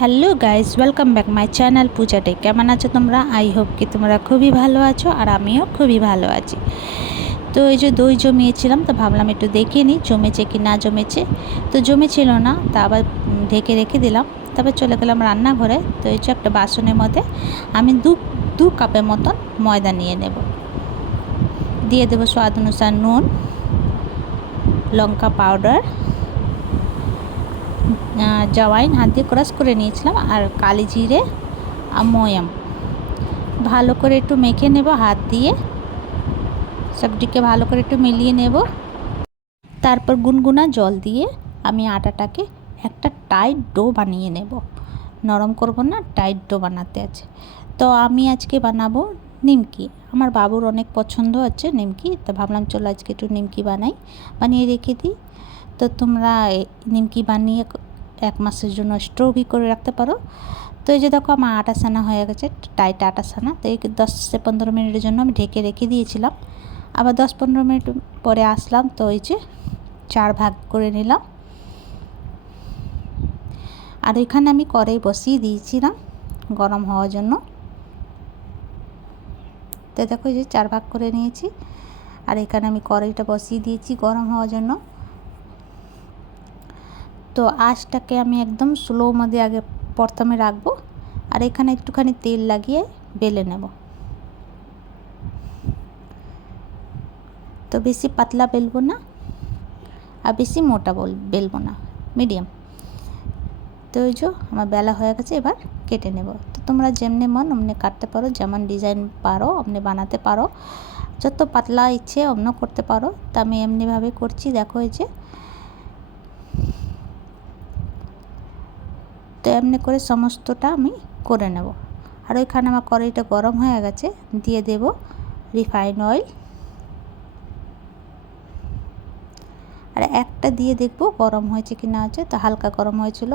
Hello guys, welcome back my channel Puja tech. কেমন আছো তোমরা? আই হোপ কি তোমরা খুবই ভালো আছো, আর আমিও খুবই ভালো আছি। তো এই যে দই জমিয়েছিলাম, তো ভাবলাম একটু দেখে নিই জমেছে কি না জমেছে। তো জমেছিল না, তা আবার ঢেকে রেখে দিলাম। তারপর চলে গেলাম রান্নাঘরে। তো এই যে একটা বাসনের মধ্যে আমি দু কাপের মতন ময়দা নিয়ে নেব। দিয়ে দেবো স্বাদ অনুসার নুন, লঙ্কা পাউডার, জওয়াইন হাত দিয়ে ক্রাশ করে নিয়েছিলাম, আর কালি জিরে আর ময়াম ভালো করে একটু মেখে নেব হাত দিয়ে। সবটিকে ভালো করে একটু মিলিয়ে নেব। তারপর গুনগুনা জল দিয়ে আমি আটাটাকে একটা টাইট ডো বানিয়ে নেব। নরম করব না, টাইট ডো বানাতে আছে। তো আমি আজকে বানাবো নিমকি। আমার বাবুর অনেক পছন্দ হচ্ছে নিমকি, তো ভাবলাম চলো আজকে একটু নিমকি বানিয়ে রেখে দিই। তো তোমরা নিমকি বানিয়ে 1 মাসের জন্য স্টোরও করে রাখতে পারো। তো এই যে দেখো আমার আটা সানা হয়ে গেছে, টাইট আটা সানা। তো এই 10 থেকে 15 মিনিটের জন্য আমি ঢেকে রেখে দিয়েছিলাম। আবার 10-15 মিনিট পরে আসলাম, তো এই যে 4 ভাগ করে নিলাম। আর এখানে আমি কড়াই বসিয়ে দিয়েছিলাম গরম হওয়ার জন্য। তো দেখো এই যে 4 ভাগ করে নিয়েছি, আর এখানে আমি কড়াইটা বসিয়ে দিয়েছি গরম হওয়ার জন্য। তো আঁচটাকে আমি একদম স্লো মধ্যে আগে প্রথমে রাখবো, আর এখানে একটুখানি তেল লাগিয়ে বেলে নেব। তো বেশি পাতলা বেলবো না, আর বেশি মোটা বেলবো না, মিডিয়াম। তো এই যে আমার বেলা হয়ে গেছে, এবার কেটে নেব। তো তোমরা যেমনি মন অমনি কাটতে পারো, যেমন ডিজাইন পারো অমনি বানাতে পারো, যত পাতলা ইচ্ছে অমনি করতে পারো। তা আমি এমনিভাবে করছি, দেখো এই যে। তো এমনি করে সমস্তটা আমি করে নেব। আর ওইখানে আমার কড়াইটা গরম হয়ে গেছে, দিয়ে দেব রিফাইন অয়েল। আর একটা দিয়ে দেখব গরম হয়েছে কি না হয়েছে। তো হালকা গরম হয়েছিল,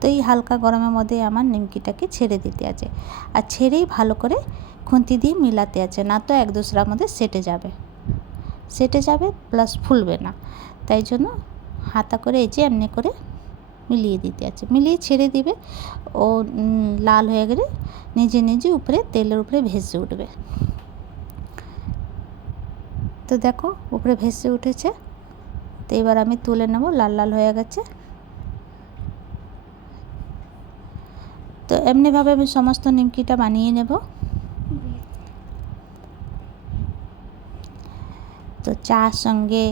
তো এই হালকা গরমের মধ্যে আমার নিমকিটাকে ছেড়ে দিতে আছে। আর ছেড়েই ভালো করে খুন্তি দিয়ে মিলাতে আছে, না তো এক দুসরার মধ্যে সেটে যাবে প্লাস ফুলবে না। তাই জন্য হাতা করে এই যে এমনি করে মিলিয়ে দিতে আছে, মিলিয়ে ছেড়ে দিবে। ও লাল হয়ে গেলে নিজে নিজে উপরে তেলের উপরে ভেসে উঠবে। তো দেখো উপরে ভেসে উঠেছে। তো এবার আমি তুলে নেব, লাল লাল হয়ে গেছে। তো এমনিভাবে আমি সমস্ত নিমকিটা বানিয়ে নেব। তো চার সঙ্গে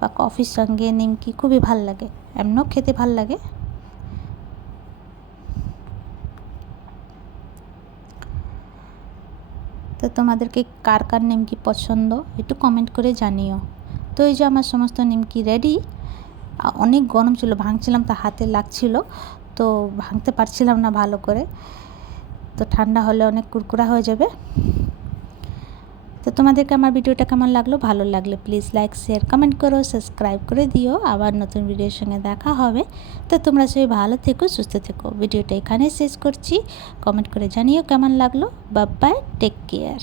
বা কফির সঙ্গে নিমকি খুবই ভাল লাগে, এমনও খেতে ভাল লাগে। তো তোমাদেরকে কার কার নিমকি পছন্দ একটু কমেন্ট করে জানিও। তো এই যে আমার সমস্ত নিমকি রেডি। অনেক গরম ছিল, ভাঙছিলাম তা হাতে লাগছিল, তো ভাঙতে পারছিলাম না ভালো করে। তো ঠান্ডা হলে অনেক কুরকুরা হয়ে যাবে। তো তোমাদেরকে আমার ভিডিওটা কেমন লাগলো? ভালো লাগলে প্লিজ লাইক শেয়ার কমেন্ট করো, সাবস্ক্রাইব করে দিও। আবার নতুন ভিডিওর সঙ্গে দেখা হবে। তো তোমরা সবাই ভালো থেকো, সুস্থ থেকো। ভিডিওটা এখানেই শেষ করছি। কমেন্ট করে জানিও কেমন লাগলো। Bye bye, take care.